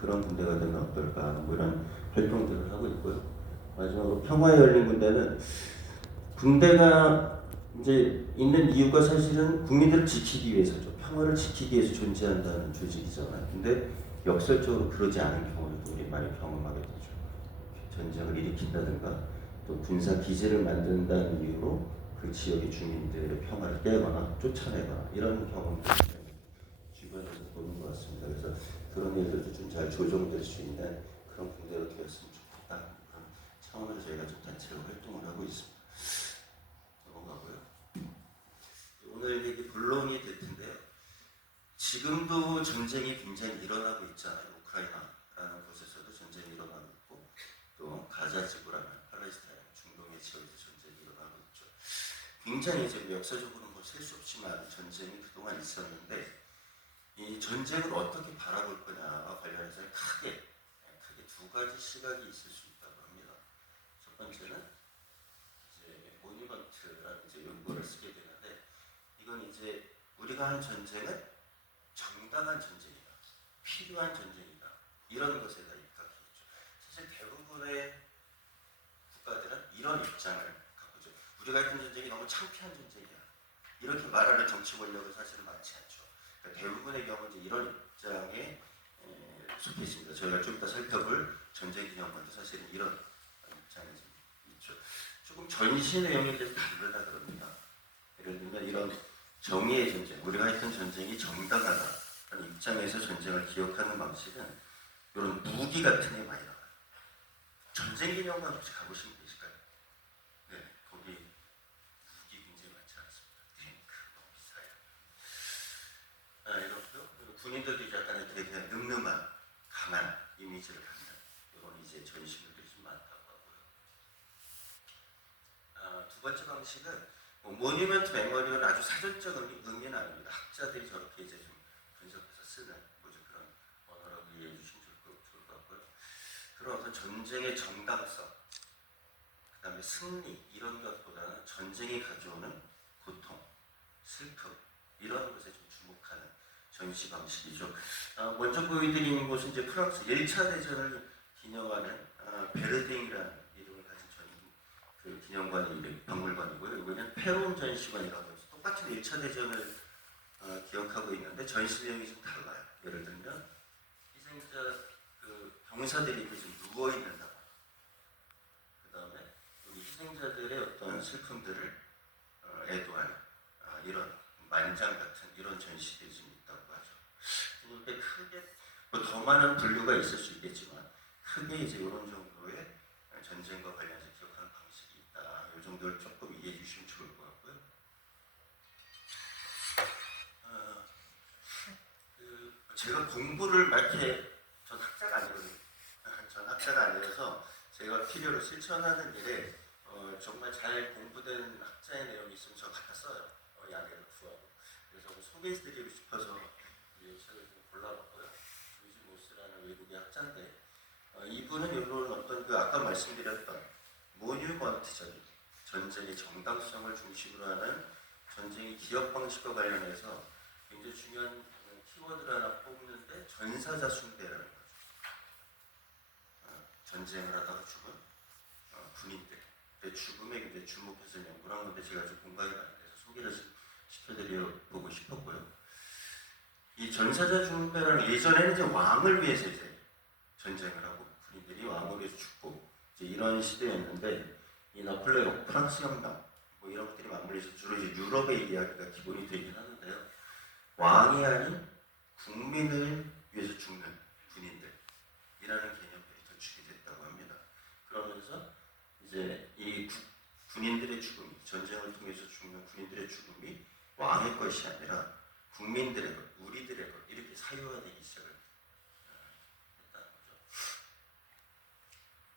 그런 군대가 되면 어떨까 뭐 이런 활동들을 하고 있고요. 마지막으로 평화에 열린 군대는 군대가 이제 있는 이유가 사실은 국민들을 지키기 위해서죠. 평화를 지키기 위해서 존재한다는 조직이잖아요. 근데 역설적으로 그러지 않은 경우도 우리 많이 경험하게 되죠. 전쟁을 일으킨다든가 또 군사 기지를 만든다는 이유로 그 지역의 주민들의 평화를 깨거나 쫓아내거나 이런 경험들을 주변에서 보는 것 같습니다. 그래서 그런 일들도 좀 잘 조정될 수 있는 그런 군대가 되었으면 좋겠다. 그런 차원으로 저희가 좀 단체로 활동을 하고 있습니다. 넘어가고요. 오늘 얘기 본론이 될 텐데요. 지금도 전쟁이 굉장히 일어나고 있잖아요. 우크라이나라는 곳에서도 전쟁이 일어나고 있고 또 가자 지구라는 팔레스타인 중동의 지역에서 전쟁이 일어나고 있죠. 굉장히 이제 역사적으로 뭐 셀 수 없이 많은 전쟁이 그동안 있었는데 이 전쟁을 어떻게 바라볼 거냐와 관련해서 크게 두 가지 시각이 있을 수 있다고 합니다. 첫 번째는 이제 모니먼트라는 이제 용어를 쓰게 되는데 이건 이제 우리가 한 전쟁은 정당한 전쟁이다, 필요한 전쟁이다 이런 것에 다 입각했죠. 사실 대부분의 국가들은 이런 입장을 갖고 있죠. 우리가 했던 전쟁이 너무 창피한 전쟁이야. 이렇게 말하는 정치 권력은 사실은 많지 않죠. 그러니까 대부분의 경우 이제 이런 입장에 속해 있습니다. 저희가 좀 이따 살펴볼 전쟁기념관도 사실은 이런 입장이 있죠. 조금 전시 내용에 대해서 다르다 그럽니다. 예를 들면 이런 정의의 전쟁, 우리가 했던 전쟁이 정당하다라는 입장에서 전쟁을 기억하는 방식은 이런 무기 같은 게 많이 나와요. 전쟁기념관 혹시 가보신 분 계실까요? 네, 거기 무기 굉장히 많지 않습니다. 탱크, 미사일, 이렇고요. 그리고 군인들도 약간 되게 늠름한, 강한 이미지를 갖는 이런 이제 전시물들이 좀 많다고 하고요. 두 번째 방식은 모니먼트 메모리는 아주 사전적 의미는 아닙니다. 학자들이 저렇게 이제 좀 분석해서 쓰는 뭐죠 그런 언어라고 이해해 주시면 좋을 것 같고요. 그런 어떤 전쟁의 정당성, 그 다음에 승리 이런 것보다는 전쟁이 가져오는 고통, 슬픔 이런 것에 좀 주목하는 전시 방식이죠. 먼저 보여드리는 곳은 이제 프랑스 1차 대전을 기념하는 베르딩이라는 이름을 가진 그 기념관이 박물관이고요. 여기는 페론 전시관이라고 해서 똑같은 1차 대전을 기억하고 있는데 전시 내용이 좀 달라요. 예를 들면 희생자 그 병사들이 이렇게 좀 누워 있는다. 그 다음에 희생자들의 어떤 슬픔들을 애도하는 이런 만장 같은 이런 전시들이 좀 있다고 하죠. 이렇게 크게 더 많은 분류가 있을 수 있겠지만 크게 이제 이런 정도의 전쟁과 관련해서 기억하는 방식이 있다. 이 정도를 조금 이해해 주시면 좋을 것 같고요. 제가 공부를 이렇게 전 학자가 아니거든요. 전 학자가 아니어서 제가 필요로 실천하는 일에 정말 잘 공부된 학자의 내용이 있으면 저 갖다 써요. 양해를 구하고. 그래서 소개해드리고 싶어서 이 책을 좀 골라봤고요. 루이지 모스라는 외국의 학자인데 이분은 이런 어떤 그 아까 말씀드렸던 모뉴먼트적인 전쟁의 정당성을 중심으로 하는 전쟁의 기억 방식과 관련해서 굉장히 중요한 키워드를 하나 뽑는데 전사자 숭배라는 거죠. 전쟁을 하다가 죽은 군인들 죽음에 굉장히 주목해서 연구를 한 건데 제가 좀 공감이 많이 돼서 소개를 시켜드려보고 싶었고요. 이 전사자 숭배라는 예전에는 이제 왕을 위해서 이제 전쟁을 하고 군인들이 왕을 위해서 죽고 이제 이런 시대였는데 이 나폴레옹 프랑스 혁명 뭐 이런 것들이 맞물려서 주로 이제 유럽의 이야기가 기본이 되긴 하는데요. 왕이 아닌 국민을 위해서 죽는 군인들이라는 개념들이 도출이 됐다고 합니다. 그러면서 이제 이 군인들의 죽음이 전쟁을 통해서 죽는 군인들의 죽음이 왕의 것이 아니라 국민들의 것, 우리들의 것 이렇게 사유화되기 시작을 했다는 거죠.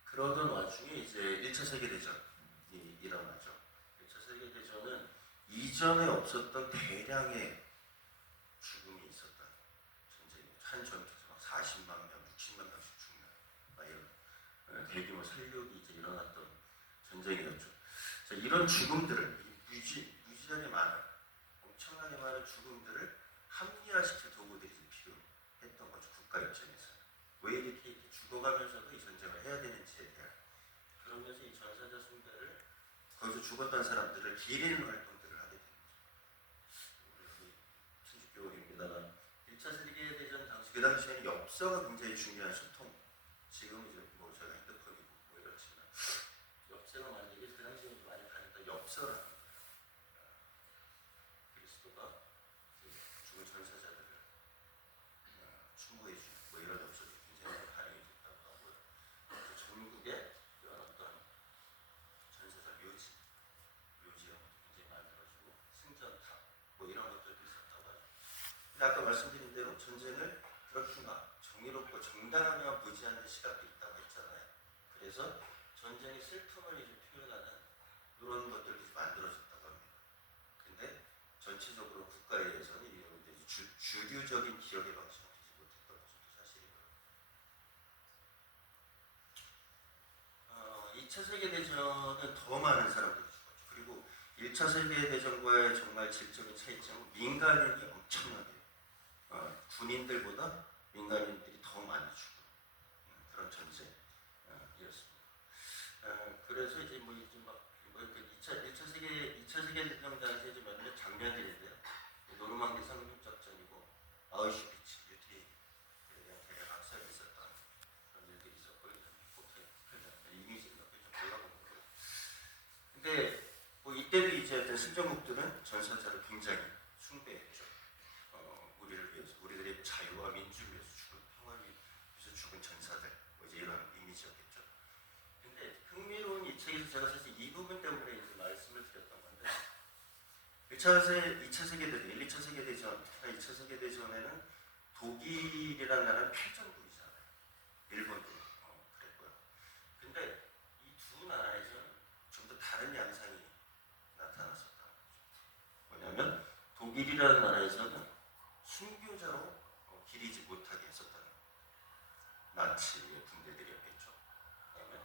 그러던 와중에 이제 1차 세계대전이 일어나죠. 1차 세계대전은 이전에 없었던 대량의 죽음이 있었던 전쟁이에요. 한 전투에서 막 40만 명, 60만 명씩 죽는 막 이런 대규모 살육이 이제 일어났던 전쟁이었죠. 자, 이런 죽음들을 무지하게 많은 엄청나게 많은 죽음들을 합리화시킬 도구들이 필요했던 거죠. 국가 입장에서. 왜 이렇게 죽어가면서도 이 전쟁을 해야 되는지에 대한, 그러면서 이 전사자 숭배를, 거기서 죽었던 사람들을 기리는 활동들을 하게 됩니다. 우리 천주교입니다만 1차 세계대전 당시, 그 당시에는 엽서가 굉장히 중요한 소통, 지금 이제 뭐 제가 핸드폰이고 뭐 이렇지만 엽서가 만약에 그 당시에 많이 다녔던 엽서라는 거예요. 그리스도가 죽은 전사자들을 추모해 주고 뭐 이런 엽서도 굉장히 발행해졌다고 하고요. 전국에 이런 어떤 전사자 묘지형 굉장히 만들어주고 승전탑 뭐 이런 것들도 있었다고 하죠. 근데 아까 말씀드린 대로 전쟁을 그렇게 막 정의롭고 정당하게만 보지 않는 시각도 있다고 했잖아요. 그래서 전쟁의 슬픔을 이제 표현하는 이런 것들도 만들어졌다고 합니다. 근데 전체적으로 국가에서는 이런 주류적인 기억의 방식을 되지 못했던 것도 사실이고요. 2차 세계대전은 더 많은 사람들이 죽었죠. 그리고 1차 세계대전과의 정말 질적인 차이점은 민간인이 엄청나게 군인들보다 민간인들이 더 많이 죽고 그런 전쟁이었습니다. 그래서 이제 뭐 이제 그 2차 세계대전 당시에 좀 몇몇 장면들인데요. 노르망디 상륙 작전이고 아우슈비츠, 유태인에 대한 대량 학살이 있었던 그런 일들이 있었고, 이미지가 좀 올라오는 거예요. 근데 뭐 이때도 이제 어떤 승전국들은 전사자를 굉장히 숭배했죠. 우리를 위해서, 우리들의 자유와 민주를 위해서 죽은, 평화를 위해서 죽은 전사들, 뭐 이제 이런 이미지였겠죠. 근데 흥미로운 이 책에서 제가 사실 이 부분 때문에 이제 말씀을 드렸던 건데, 2차 세계대전, 2차 세계대전, 특히나 2차 세계대전에는 독일이라는 나라는 패전국이잖아요. 일본도 그랬고요. 근데 이 두 나라에서는 좀 더 다른 양상이 나타났었다는 거죠. 뭐냐면 독일이라는 나라에서는 순교자로 기리지 못하게 했었다는 나치의 군대들이었겠죠. 그다음에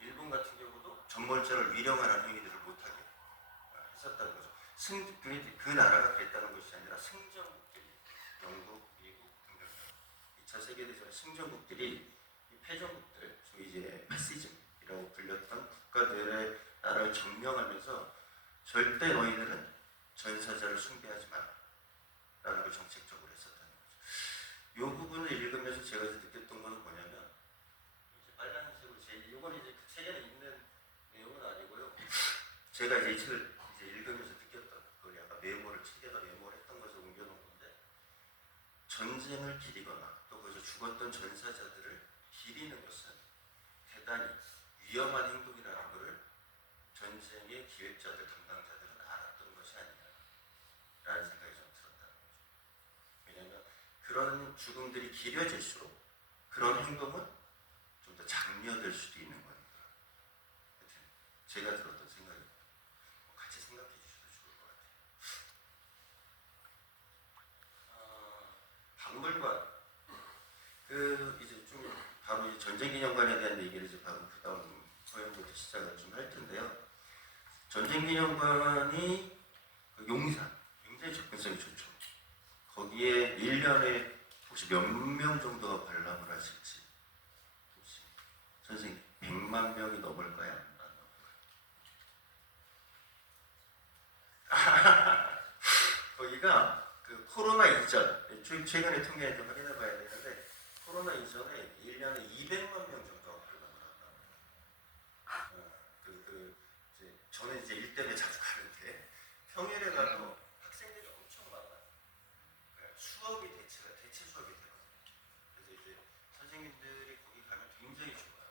일본 같은 경우도 전몰자를 위령하는 행위들을 못하게 했었다는 거죠. 그 나라가 그랬다는 것이 아니라 승전국들이, 영국, 미국 등등 2차 세계대전의 승전국들이 이 패전국들, 소위 이제 패시즘이라고 불렸던 국가들의 나라를 점령하면서 절대 너희들은 전사자를 숭배하지 마라 라는 걸 정책적으로 했었다는 거죠. 이 부분을 읽으면서 제가 느꼈던 것은 뭐냐면, 이제 빨간색으로 이건 이제 그 책에 있는 내용은 아니고요. 제가 이제 이 책을 이제 읽으면서 느꼈던, 그걸 약간 책에다 메모를 했던 것을 옮겨놓은 건데, 전쟁을 기리거나 또 거기서 죽었던 전사자들을 기리는 것은 대단히 위험한 행동이라는 것을 전쟁의 기획자들, 담당자들은 알았던 것이 아니냐라는 생각이 좀 들었다는 거죠. 왜냐하면 그런 죽음들이 기려질수록 그런 행동은 좀 더 장려될 수도 있는 거니까. 제가 들었던 생각입니다. 같이 생각해 주셔도 좋을 것 같아요. 박물관, 이제 좀 바로 이제 전쟁기념관에 대한 얘기를 이제 바로 그 다음 서연부터 시작을 좀 할 텐데요. 전쟁기념관이 용산, 굉장히 접근성이 좋죠. 거기에 1년에 혹시 몇 명 정도가 관람을 하실지, 혹시 선생님 100만 명이 넘을까요? 거기가 그 코로나 이전, 최근에 통계 좀 확인해 봐야 되는데, 코로나 이전에 1년에 200만 명 정도가 관람을 한다고. 이제 저는 이제 일 때문에 자주 가는데, 평일에 가도 학생들이 엄청 많아요. 그러니까 수업이 대체 수업이 되거든요. 그래서 이제 선생님들이 거기 가면 굉장히 좋아요.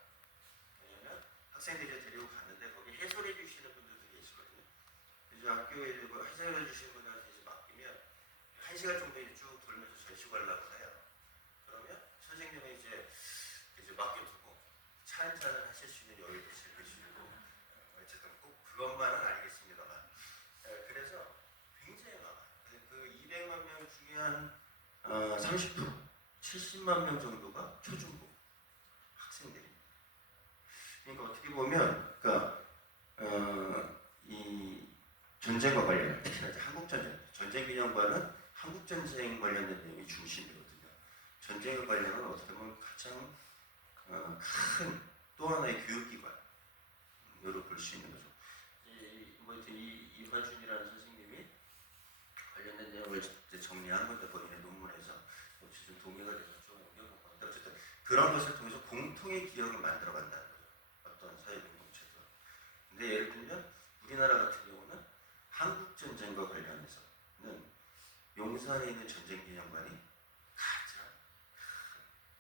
왜냐면 학생들이 데리고 갔는데 거기 해설해 주시는 분들도 계시거든요. 이제 학교에 해설해 주시는 분들한테 이제 맡기면 1시간 정도 쭉 돌면서 전시 관람을 해요. 그러면 선생님이 이제 맡겨두고 차 한잔을 하실 수 있는 여유도 즐기시고, 어쨌든 꼭 그것만은 아니겠습니다만, 그래서 굉장히 많아요. 그 200만 명 중에 한 30%, 70만 명 정도가 초중고 학생들입니다. 그러니까 어떻게 보면, 이 전쟁과 관련, 특히나 이제 한국전쟁, 전쟁기념관은 한국전쟁 관련된 내용이 중심이거든요. 전쟁과 관련은 어떻게 보면 가장 큰 또 하나의 교육기관으로 볼 수 있는 거죠. 이화준이라는 선생님이 관련된 내용을 이제 정리한 건데 본인의 논문에서 좀 동의가 돼서 좀 옮겨본 건데 어쨌든 그런 것을 통해서 공통의 기억을 만들어간다는 거죠. 어떤 사회 공동체도. 근데 예를 들면 우리나라 같은 경우는 한국 전쟁과 관련해서는 용산에 있는 전쟁기념관이 가장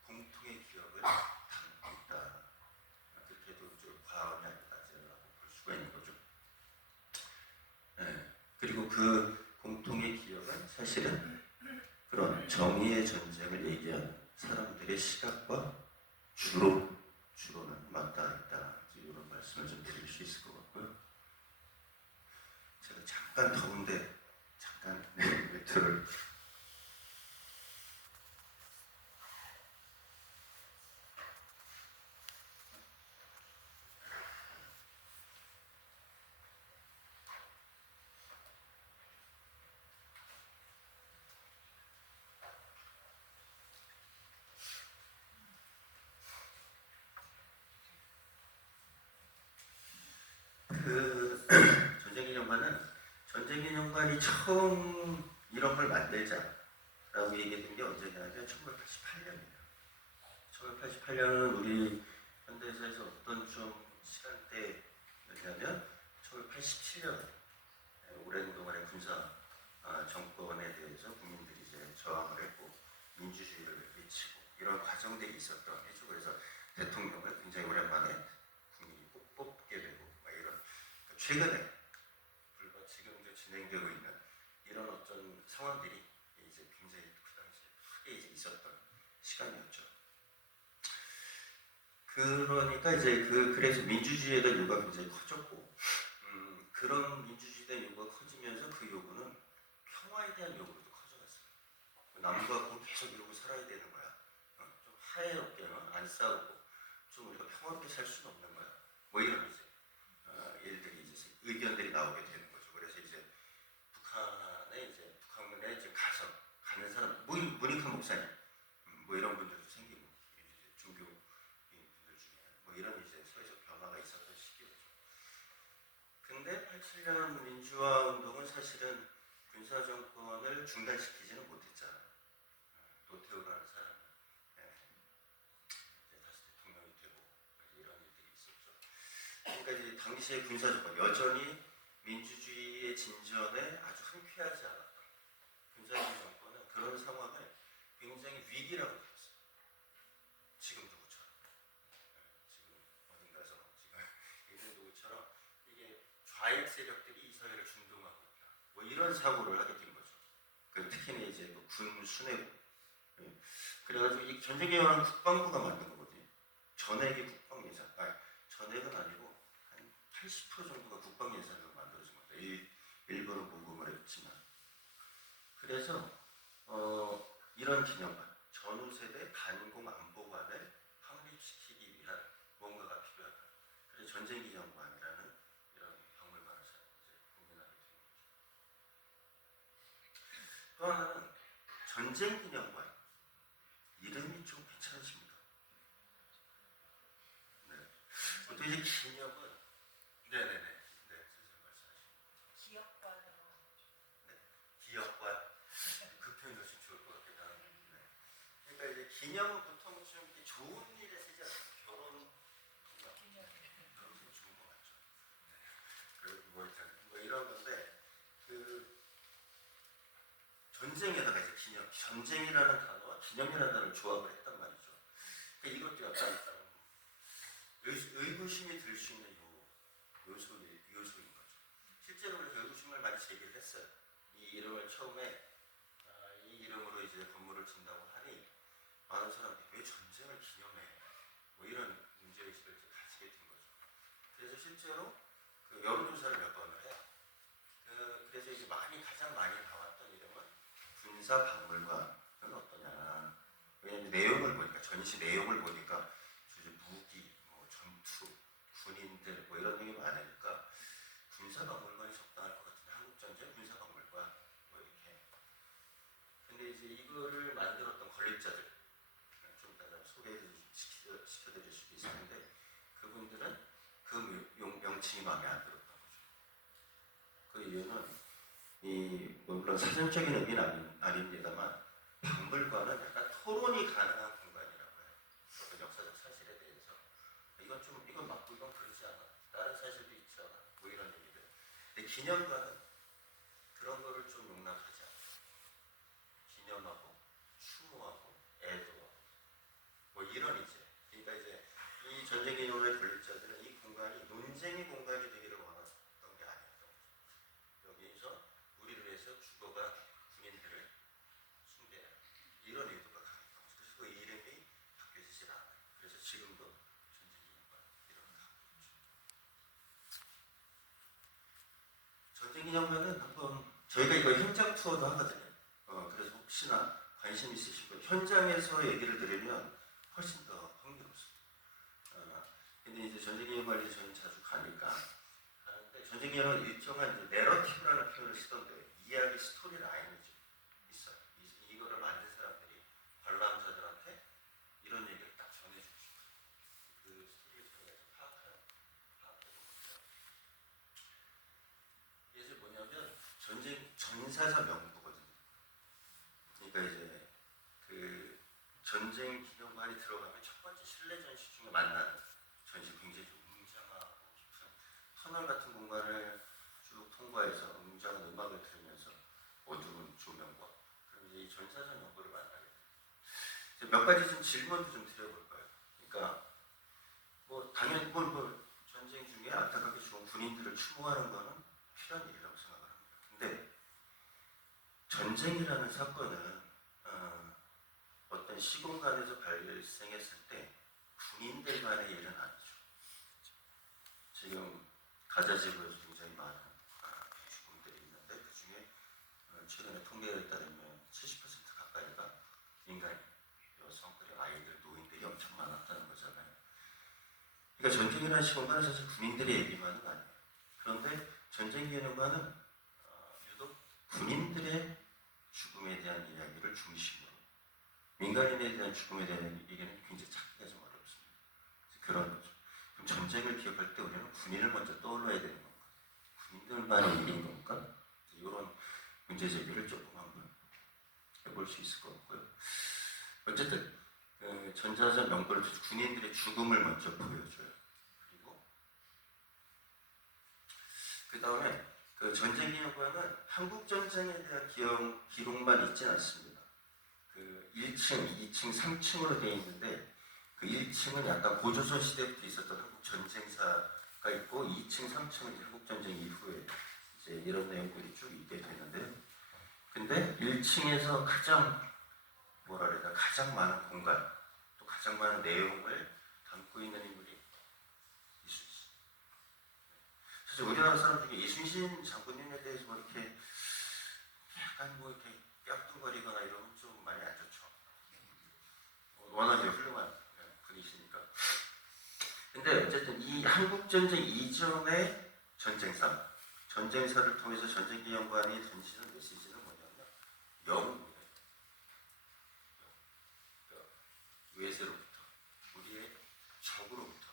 공통의 기억을 담고 있다. 그렇게 해도 좀 과언이 아니다라고 볼 수가 있는 거죠. 네. 그리고 그 공통의 기억은 사실은 그런 정의의 전쟁을 얘기하는 사람들의 시각과 주로는 맞닿아 있다. 이런 말씀을 좀 드릴 수 있을 것 같고요. 제가 잠깐 더운데 잠깐 외투를 그 전쟁기념관이 처음 이런 걸 만들자라고 얘기했던 게 언제냐면 1988년이에요. 1988년은 우리 현대사에서 어떤 좀 시간대였냐면 1987년 오랜 동안의 군사 정권에 대해서 국민들이 이제 저항을 했고 민주주의를 외치고 이런 과정들이 있었던 해죠. 그래서 대통령을 굉장히 오랜만에 국민이 뽑게 되고 이런 최근에 불과 지금도 진행되고 있는 이런 어떤 상황들이 이제 굉장히 그 당시에 크게 이제 있었던 시간이었죠. 그러니까 이제 그래서 민주주의에 대한 요구가 굉장히 커졌고, 그런 민주주의에 대한 요구가 커지면서 그 요구는 평화에 대한 요구로도 커져갔어요. 남과 계속 이러고 살아야 되는 거야. 좀 화해롭게 안 싸우고 좀 우리가 평화롭게 살 수는 없는 거야. 뭐 이런 이제 일들이 이제 의견들이 나오게 되는 거죠. 그래서 이제 북한에 이제 가는 사람, 문익환 목사님, 뭐 이런 분들도 생기고 이제 종교인 분들 중에 뭐 이런 이제 사회적 변화가 있었던 시기였죠. 근데 87년 민주화 운동은 사실은 군사 정권을 중단시키지는 못했잖아. 노태우라는 사람은 이제 다시 대통령이 되고 이런 일들이 있었죠. 그러니까 이제 당시의 군사 정권 여전히 민주주의의 진전에 아주 흔쾌하지 않았던 군사적 정권은 그런 상황을 굉장히 위기라고 봤어요. 지금 누구처럼 지금 어딘가서 지금 있는 누구처럼 이게 좌익 세력들이 이 사회를 중동하고 있다. 뭐 이런 사고를 하게 된 거죠. 특히나 이제 군 수뇌부. 그래가지고 이 전쟁개혁은 국방부가 만든 거거든요. 전액이 국방 예산. 전액은 아니고 한 80% 정도가 국방 예산으로 만들어진 겁니다. 일부는 모금을 했지만. 그래서 이런 기념관, 전후 세대 반공 안보관을 확립시키기 위한 뭔가가 필요하다. 그래서 전쟁기념관이라는 이런 박물관을 이제 고민하게 된 거죠. 또 하나는 전쟁기념관. 이름이 좀 괜찮으십니다. 네. 보통 이제 기념은 네네네. 네, 선생님 말씀하시죠. 기업관. 네, 기업관. 그 표현이 훨씬 좋을 것 같기도 하고. 네. 그러니까 이제 기념은 보통 좀 이렇게 좋은 일에 쓰지 않아요. 결혼 좋은 거 같죠. 네. 뭐 이런 건데 전쟁에다가 이제 전쟁이라는 단어와 기념이라는 단어를 조합을 했단 말이죠. 그러니까 이것도 약간 의구심이 들 수 있는 요소인 거죠. 실제로 그래서 의구심을 많이 제기를 했어요. 이 이름을 처음에 이 이름으로 이제 건물을 짓는다고 하니 많은 사람들이 왜 전쟁을 기념해? 뭐 이런 문제의식을 이제 가지게 된 거죠. 그래서 실제로 여론조사를 몇 번을 해요. 그래서 이제 가장 많이 나왔던 이름은 군사박물관은 어떠냐. 왜냐면 내용을 보니까 전시 내용을 보니까 무기, 뭐 전투, 군인들 뭐 이런 내용이 많으니까 군사박물관이 적당할 것 같은데 한국전쟁 군사박물관 뭐 이렇게. 근데 이제 이거를 만들었던 건립자들 좀 이따가 소개시켜드릴 수도 명칭이 마음에 안 들었던 거죠. 그 이유는 물론 사전적인 의미는 아닙니다만 박물관은 약간 토론이 가능한 공간이라고 해요. 어떤 역사적 사실에 대해서 이건 맞고 이건 그렇지 않아. 다른 사실도 있지 않아. 뭐 이런 얘기들. 근데 기념관은 그런 거를 좀 용납하지 않아요. 기념하고 추모하고 애도하고 뭐 이런 그러니까 이제 이 전쟁 기념에 걸릴 자들은 이 공간이 논쟁의 공간이 되기를 원했던 게 아니었던 거죠. 여기서 우리를 위해서 죽어간 군인들을 숭배해요. 이런 의도가 강했던 거죠. 그래서 그 이름이 바뀌어지질 않아요. 그래서 지금도 전쟁 기념관 이름을 갖고 있죠. 전쟁 기념관은 한번 저희가 이거 현장 투어도 하거든요. 그래서 혹시나 관심 있으시고 현장에서 얘기를 들으면 훨씬 더 흥미롭습니다. 근데 이제 전쟁기념관에 저는 자주 가니까 하는데 전쟁기념관은 일정한 이제 내러티브라는 표현을 쓰던데 이야기 스토리 라인이 좀 있어요. 이거를 만든 사람들이 관람자들한테 이런 얘기를 딱 전해주고 싶어요. 그 스토리를 저희가 좀 파악해봅니다. 이게 뭐냐면 전사자 명부거든요. 그러니까 이제 그 전쟁 기념관에 들어가면 첫 번째 실내 전시 중에 만나는 전시 굉장히 웅장하고 깊은 터널 같은 공간을 쭉 통과해서 웅장한 음악을 들으면서 어두운 조명과 그럼 이제 이 전사자 명부를 만나게 돼요. 몇 가지 좀 질문도 좀 드려볼 거예요. 그러니까 뭐 당연히 뭐 전쟁 중에 안타깝게 죽은 군인들을 추모하는 거는 필요한 일이라고 생각을 합니다. 근데 전쟁이라는 사건은 어떤 시공간에서 발생했을 때 군인들만의 일은 아니죠. 지금 가자 지구에서 굉장히 많은 죽음들이 있는데 그 중에 최근에 통계에 따르면 70% 가까이가 민간인, 여성, 그리고 아이들, 노인들이 엄청 많았다는 거잖아요. 그러니까 전쟁이라는 시공간은 사실 군인들의 얘기만은 아니에요. 그런데 전쟁 기념관은 유독 군인들의 죽음에 대한 이야기를 중심으로 민간인에 대한 죽음에 대한 얘기는 굉장히 찾기가 좀 어렵습니다. 그런 거죠. 그럼 전쟁을 기억할 때 우리는 군인을 먼저 떠올려야 되는 건가? 군인들만의 일인 건가? 이런 문제 제기를 조금 한번 해볼 수 있을 것 같고요. 어쨌든 전사자 명부를 통해서 군인들의 죽음을 먼저 보여줘요. 그리고 그 다음에 그 전쟁 기념관은 한국 전쟁에 대한 기록만 있지는 않습니다. 그 1층, 2층, 3층으로 되어 있는데 그 1층은 약간 고조선 시대부터 있었던 한국 전쟁사가 있고 2층, 3층은 한국 전쟁 이후에 이제 이런 내용들이 쭉 있게 되는데요. 근데 1층에서 가장 많은 공간, 또 가장 많은 내용을 담고 있는 인물이 이순신. 사실 우리나라 사람 중에 이순신 장군님에 대해서 뭐 이렇게 약간 뭐 이렇게 깍두거리거나 이러면 좀 많이 안 좋죠. 워낙에 훌륭한 분이시니까. 근데 어쨌든 이 한국전쟁 이전의 전쟁사를 통해서 전쟁기념관이 던지는 메시지는 뭐냐면 영웅이에요. 외세로부터, 우리의 적으로부터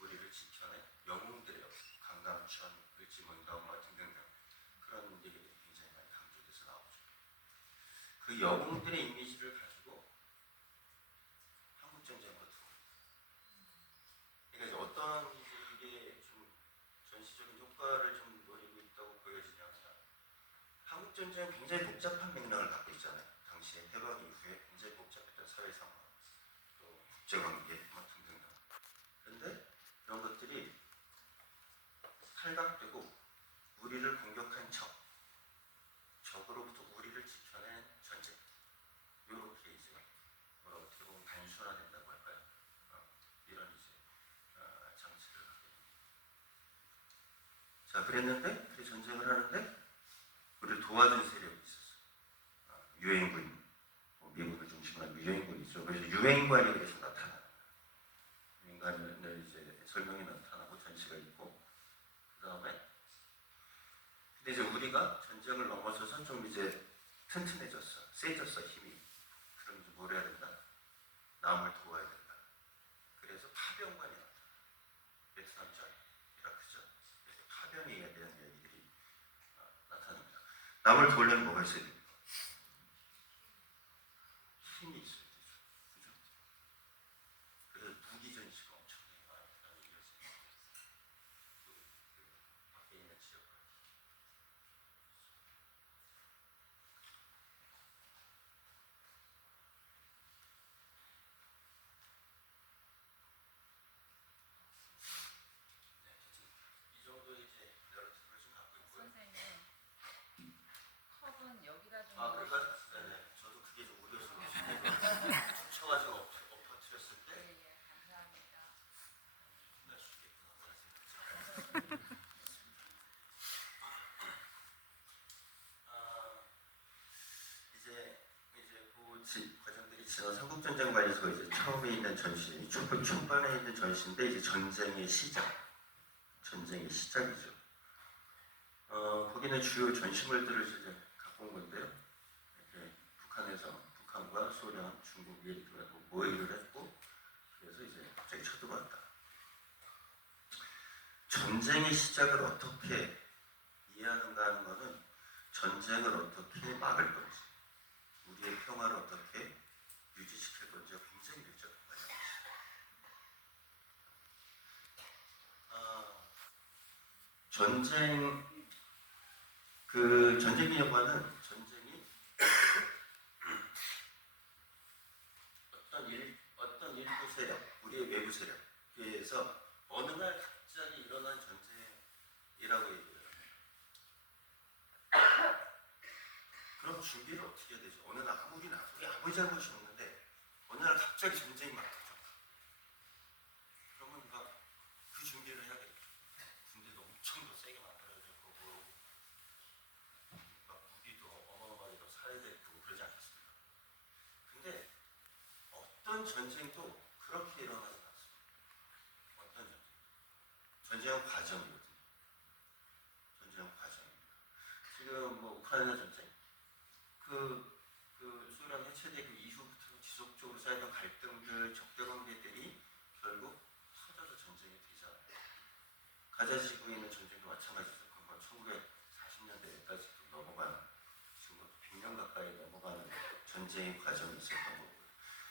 우리를 지켜낸 영웅들의 강강천, 을지문덕 등등등 그런 얘기들이 굉장히 많이 강조돼서 나오죠. 그 영웅들의 이미지를 가지고 한국전쟁으로 들어옵니다. 그러니까 이제 어떤 이게 좀 전시적인 효과를 좀 노리고 있다고 보여지냐면 한국전쟁은 굉장히 복잡한 맥락을 갖고 있잖아요. 당시에 해방 이후에 굉장히 복잡했던 사회 상황, 또 국제관계 등등등. 그런데 이런 것들이 탈각되고 우리를 공격한 적으로부터 우리를 지켜낸 전쟁. 이렇게 이제 어떻게 보면 단순화된다고 할까요? 이런 이제 장치를 하게 됩니다. 자, 그랬는데 그 전쟁을 하는데 우리를 도와준 세력이 있었어요. 유엔군, 미국을 중심으로 한 유엔군이죠. 그래서 유엔관이 그래서 나타나요. 유엔관을 이제 설명이 나타나고 전시가 있고 그 다음에 근데 이제 우리가 전쟁을 넘어서서 좀 이제 튼튼해졌어, 세졌어 힘이. 그럼 이제 뭘 해야 된다? 남을 도와야 된다. 그래서 파병관이 나타나. 베트남전, 이라크전, 남을 도우려면 뭐가 있어야 돼요? 힘이 있어야 되죠. 그죠? 그래서 무기 전시가 엄청나게 많다는 얘기였어요. 밖에 있는 지역. 네, 이 정도 이제 여러 팁을 좀 갖고 있고요. 선생님, 컵은 여기다 좀 그러니까 네, 저도 그게 좀 우려스러워서 춤춰가지고 엎어뜨렸을 때 예, 감사합니다. 혼날 수 있겠구나. 이제 그 과정들이 지난 삼국전쟁 관련해서 이제 처음에 있는 전시, 초반에 있는 전시인데 이제 전쟁의 시작이죠. 거기는 주요 전시물들을 이제 갖고 온 건데요. 이렇게 북한과 소련, 중국이 모의를 했고, 그래서 이제 갑자기 쳐들어왔다. 전쟁의 시작을 어떻게 이해하는가 하는 것은 전쟁을 어떻게 막을 건지, 우리의 평화를 어떻게 유지시킬 건지가 굉장히 밀접한 거예요. 전쟁 기념관은 전쟁이 어떤 일부 세력, 우리의 외부 세력에 의해서 어느 날 갑자기 일어난 전쟁이라고 얘기를 합니다. 그럼 준비를 어떻게 해야 되죠? 어느 날 아무리 잘못이 없는데 어느 날 갑자기 전쟁이 막 터져. 그러면 그 준비를 해야겠죠. 군대도 엄청 더 세게 만들어야 될 거고, 무기도 어마어마하게 더 사야 될 거고 그러지 않겠습니까? 근데 어떤 전쟁도 그렇게 일어나지 않습니다. 어떤 전쟁? 전쟁은 과정이거든요. 전쟁은 과정입니다. 지금 우크라이나 전쟁, 그 소련 해체되기 이후부터 지속적으로 쌓이던 갈등들, 적대 관계들이 결국 터져서 전쟁이 되지 않아요. 가자 지구에 있는 전쟁도 마찬가지죠. 1940년대까지 넘어가는, 지금 100년 가까이 넘어가는 전쟁의 과정이 있었던 거고요.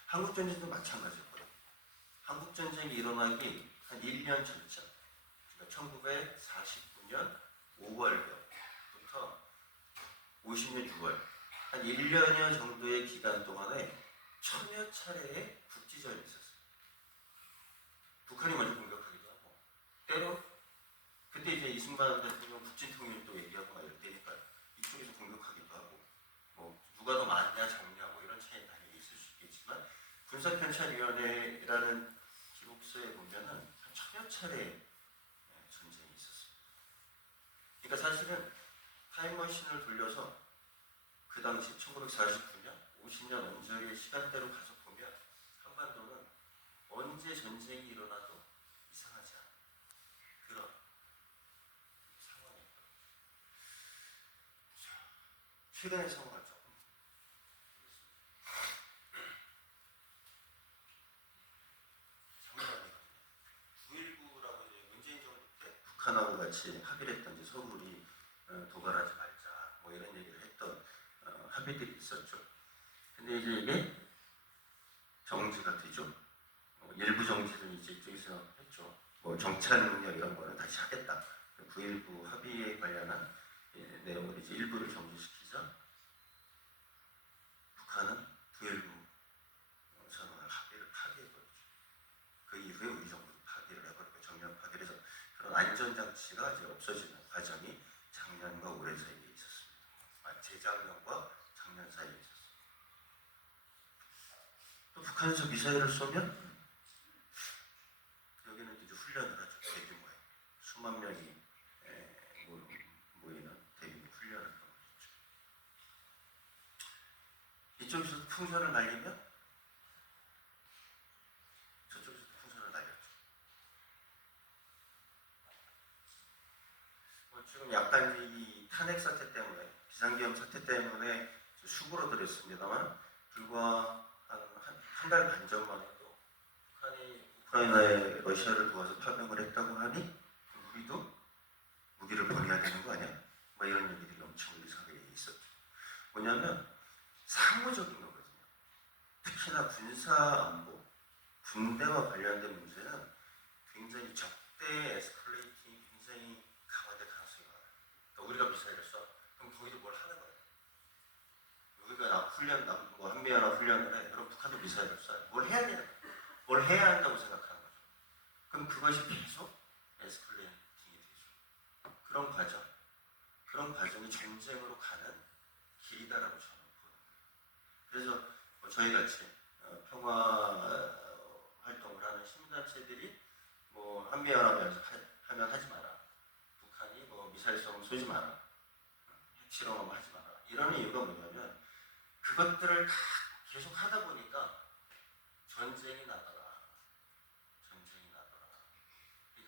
한국전쟁도 마찬가지였고요. 한국전쟁이 일어나기 한 1년 전쯤, 그러니까 1949년 5월부터 50년 6월, 한 1년여 정도의 기간 동안에 1000여 차례의 국지전이 있었어요. 북한이 먼저 공격하기도 하고, 때로 그때 이제 이승만 대통령 북진통일도 얘기하고 막 이럴 때니까 이쪽에서 공격하기도 하고, 누가 더 많냐 적냐 이런 차이 당연히 있을 수 있겠지만, 군사편찬위원회라는 기록서에 보면은 한 1000여 차례의 전쟁이 있었습니다. 그러니까 사실은 타임머신을 돌려서 그 당시 1949년, 50년 언저리의 시간대로 가서 보면 한반도는 언제 전쟁이 일어나도 이상하지 않은 그런 상황이에요. 최근의 상황을 조금 보겠습니다. 9.19라고 이제 문재인 정부 때 북한하고 같이 합의를 했던, 이제 서울이 도발하지 말자 이런 얘기를 했던 합의들이 있었죠. 근데 이제 이게 정지가 되죠. 일부 정지는 이제 이쪽에서 했죠. 정찰 능력 이런 거는 다시 하겠다. 9.19 합의에 관련한 내용을 이제 일부를 정지시키자 북한은 9.19 선언을 합의를 파기해버리죠. 그 이후에 우리 정부도 파기를 해버리고 정면 파기를 해서 그런 안전장치가 이제 없어지는 과정이 작년과 올해 사이에 있었습니다. 재작년과 작년 사이에 있었습니다. 또 북한에서 미사일을 쏘면 여기는 이제 훈련을 하죠. 대규모의 수만 명이 모이는 대규모 훈련을 하고 있죠. 이쪽에서 풍선을 날리면 저쪽에서 풍선을 날렸죠. 지금 약간 이 탄핵 사태 때문에, 비상계엄 사태 때문에 수그러들었습니다만, 불과 한 달 반 전만 해도 북한이 우크라이나에 러시아를 도와서 파병을 했다고 하니 우리도 무기를 보내야 되는 거 아니야? 이런 얘기들이 엄청 우리 사회에 있었죠. 뭐냐면 상호적인 거거든요. 특히나 군사 안보, 군대와 관련된 문제는 굉장히 적대 에스컬레이팅이 굉장히 강화될 가능성이 많아요. 그러니까 우리가 미사일을 쏴. 그럼 거기도 뭘 하는 거예요. 우리가 뭐 한미연합 훈련을 해. 그럼 북한도 미사일을 쏴요. 뭘 해야 되는 거예요. 뭘 해야 한다고 생각하는 거죠. 그럼 그것이 계속 에스컬레이팅이 되죠. 그런 과정이 전쟁으로 가는 길이다라고 저는 보여요. 그래서 뭐 저희 같이 평화 활동을 하는 시민단체들이 뭐 한미연합에서 하면 하지 마라. 북한이 뭐 미사일 쏘면 쏘지 마라. 핵실험하면 하지 마라. 이런 이유가 뭐냐면 그것들을 다 계속 하다 보니까 전쟁이 나더라. 그러니까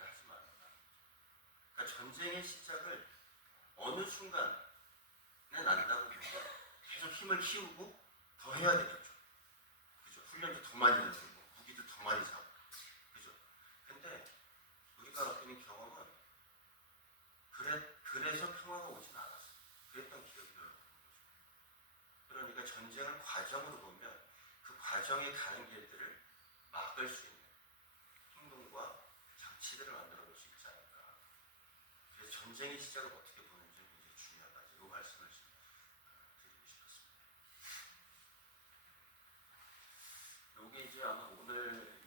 하지 마라. 그러니까 전쟁의 시작을 어느 순간에 난다고 보면 계속 힘을 키우고 더 해야 되겠죠. 그죠? 훈련도 더 많이 해주고 무기도 더 많이 사고. 그죠? 근데 우리가 갖고 있는 경험은 그래서 평화가 오진 않았어. 그랬던 기억이 별로 없는 거죠. 그러니까 전쟁을 과정으로 보면 그 과정에 가는 길들을 막을 수 있는 행동과 장치들을 만들어 볼 수 있지 않을까. 그래서 전쟁의 시작을 어떻게 보는지 굉장히 중요하다. 이 말씀을 좀 드리고 싶었습니다. 이게 이제 아마 오늘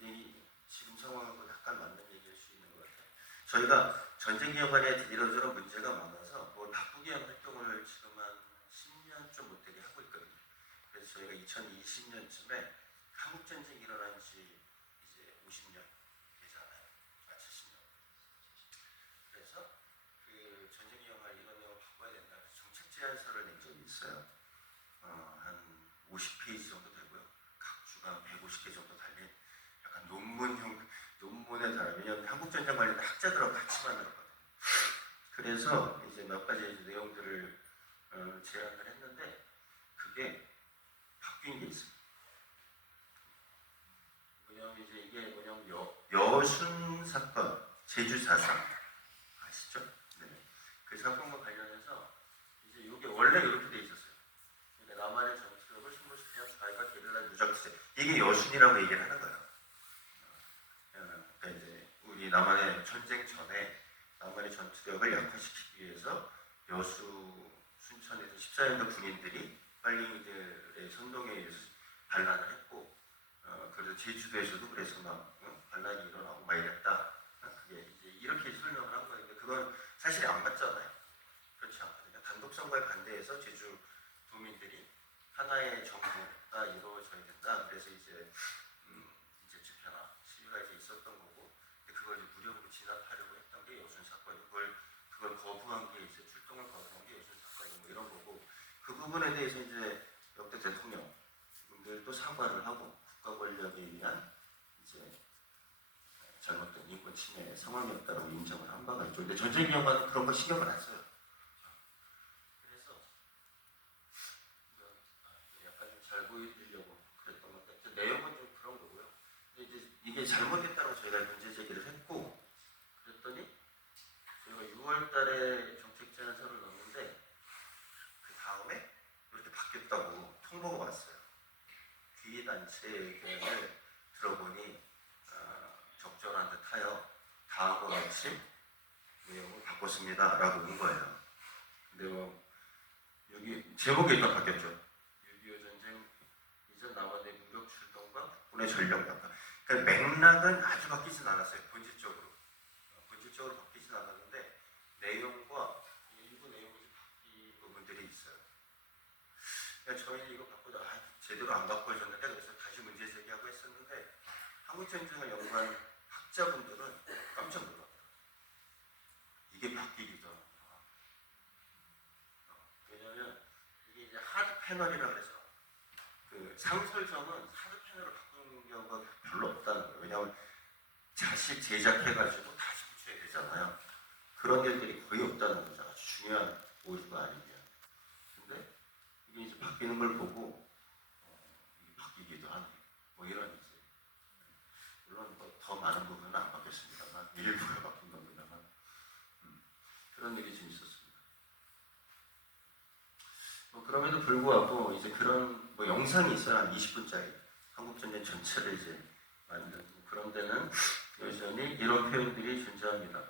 지금 상황하고 약간 맞는 얘기일 수 있는 것 같아요. 저희가 전쟁 기업관에 이런저런 문제가 많아서 뭐 바꾸기 위한 활동을 지금 한 10년 좀 못되게 하고 있거든요. 그래서 저희가 2020년쯤에 한국전쟁이 일어난 지 이제 50년 되잖아요. 70년. 그래서 그 전쟁 기업관 이런 내용을 바꿔야 된다. 정책 제안서를 낸 적이 있어요. 한 50페이지 정도 되고요. 각 주간 150개 정도 달린 약간 논문에 달한, 왜냐하면 한국전쟁 관련 학자들하고 같이 만들었거든요. 그래서 이제 몇 가지 내용들을 제안을 했는데 그게 바뀐 게 있어요. 이게 뭐냐면 여순 사건, 제주 4.3 아시죠? 네. 그 사건과 관련해서 이제 이게 원래 이렇게 돼 있었어요. 그러니까 남한의 전투력을 승부시키는 좌익과 게릴라 누적체, 이게 여순이라고 얘기를 하는 거예요. 그러니까 이제 우리 남한의 전쟁 전에 남한의 전투력을 약화시키기 위해서 여수 순천에서 14년도 군인들이 빨갱이들의 선동에 의해서 반란을 했고, 그래서 제주도에서도 그래서 막 반란이 일어나고 막 이랬다. 그게 이제 이렇게 설명을 한 거예요. 그건 사실 안 맞잖아요. 그렇지 않거든요. 단독 선거에 반대해서 제주 도민들이 하나의 정부가 이루어져야 된다. 그래서 이제 집회나 시위가 이제 있었던 거고, 그걸 이제 무력으로 진압하려고 했던 게 여순 사건이고, 그걸 거부한 게 이제 출동을 거부한 게 여순 사건이고 뭐 이런 거고, 그 부분에 대해서 이제 역대 대통령들도 사과를 하고 국가 권력에 의한 이제 잘못된 인권 침해 상황이었다고 인정을 한 바가 있죠. 근데 전쟁 기업관은 그런 거 신경을 안 써요. 그래서 약간 좀 잘 보여드리려고 그랬던 것 같아요. 내용은 좀 그런 거고요. 근데 이제 이게 잘못됐다고 저희가 문제 제기를 했고, 그랬더니 저희가 6월달에 정책 제안서를 넣었는데 그 다음에 이렇게 바뀌었다고 통보가 왔어요. 귀 단체의 의견을 들어보니 적절한 듯하여 다음과 같이 내용을 바꿨습니다라고 온 거예요. 근데 뭐 여기 제목이 일단 바뀌었죠. 6.25 전쟁 이전 남한의 무력 출동과 국군의 전력 약화. 그러니까 맥락은 아주 바뀌진 않았어요. 본질적으로 바뀌진 않았는데 내용과 일부 내용이 바뀐 부분들이 있어요. 그러니까 저희는 이거 바꾸다 제대로 안 바꿔졌는데 그래서 다시 문제 제기하고 했었는데 한국전쟁을 연구한 학자분들은 깜짝 놀랐어요. 이게 바뀌기도 하고. 왜냐하면 이게 이제 하드 패널이라 그래서 그 상설점은 하드 패널을 바꾸는 경우가 별로 없다는 거예요. 왜냐하면 자식 제작해가지고 다시 붙여야 되잖아요. 그런 일들이 거의 없다는 거죠. 아주 중요한 오류가 아니면. 근데 이게 이제 바뀌는 걸 보고 이게 바뀌기도 하네. 뭐 이런 이제 물론 뭐 더 많은 부분은 안 바뀌었습니다만 일부가 바뀐 겁니다만 그런 일이 좀 있었습니다. 뭐 그럼에도 불구하고 이제 그런 뭐 영상이 있어요. 한 20분짜리 한국전쟁 전체를 이제 만든 그런 데는 여전히 이런 표현들이 존재합니다.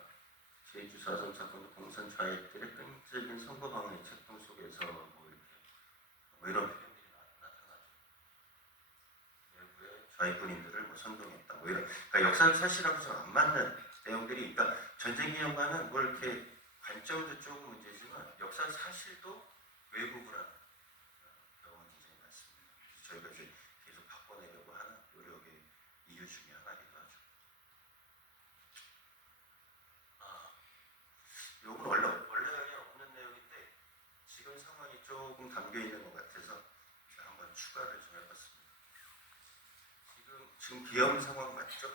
제2주4.3 사건 공산 좌익들의 끈질긴 선거 방해 책동 속에서 뭐 이렇게 뭐 이런 표현들이 나타나죠. 외부의 좌익군인들을 뭐 선동했다. 뭐 이런 그러니까 역사적 사실하고 좀 안 맞는 내용들이 그러니까 전쟁 기념관은 뭐 이렇게 관점도 조금 문제지만 역사 사실도 왜곡을 하는 경우가 굉장히 많습니다. 저희가 이제 계속 바꿔내려고 하는 노력의 이유 중에 하나이기도 하죠. 이건 원래 없는 내용인데 지금 상황이 조금 담겨 있는 것 같아서 제가 한번 추가를 좀 해봤습니다. 지금 기염 상황 맞죠?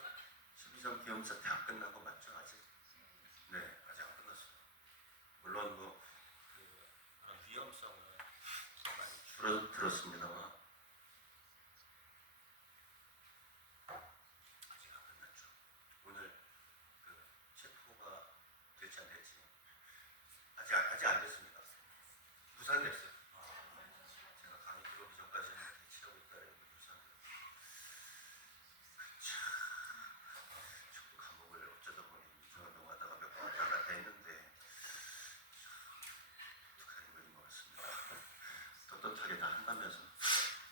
12.3 기염 사태 안 끝난 거 맞죠? 아직? 네, 아직 안 끝났어요. 물론 뭐 위험성은 많이 줄어들었습니다만 아직 안 끝났죠. 오늘 체포가 될지 안 될지 아직 안 됐습니다. 무산됐어요. 제가 강의 들어오기 전까지는 대치하고 있다는 무산됐어요. 저도 감옥을 어쩌다 보니 유정운동하다가 몇 번 왔다 갔다 했는데 독특한 인물인 것 같습니다. 떳떳하게 다 한다면서.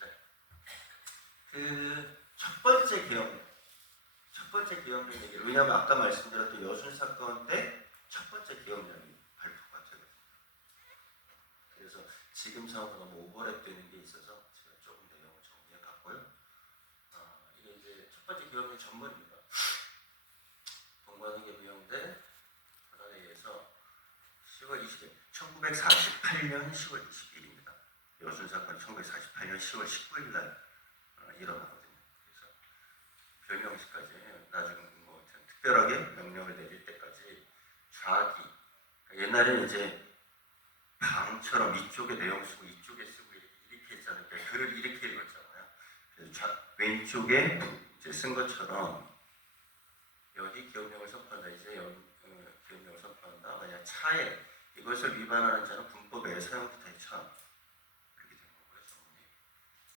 네. 첫 번째 기억력 얘기를 왜냐하면 아까 말씀드렸던 여순 사건 때 첫 번째 기억력이 발표가 되거든요. 그래서 지금 상황은 너무 오버랩되는 게 있어서 제가 조금 내용을 정리해 봤고요. 이게 이제 첫 번째 기억력 전문입니다. 동관회계부영대 현안에 의해서 10월 20일, 1948년 10월 20일입니다. 여순 사건이 1948년 10월 19일 날 일어나거든요. 그래서 별명시까지 나중에 뭐 특별하게 명령을 내릴 때까지 좌기 옛날에는 이제 방처럼 이쪽에 내용 쓰고 이쪽에 쓰고 이렇게 했잖아요. 그러니까 글을 이렇게 읽었잖아요. 그래서 왼쪽에 이제 쓴 것처럼 여기 기업령을 선포한다. 이제 기업령을 선포한다. 만약 차에 이것을 위반하는 자는 군법에 사용기타의 차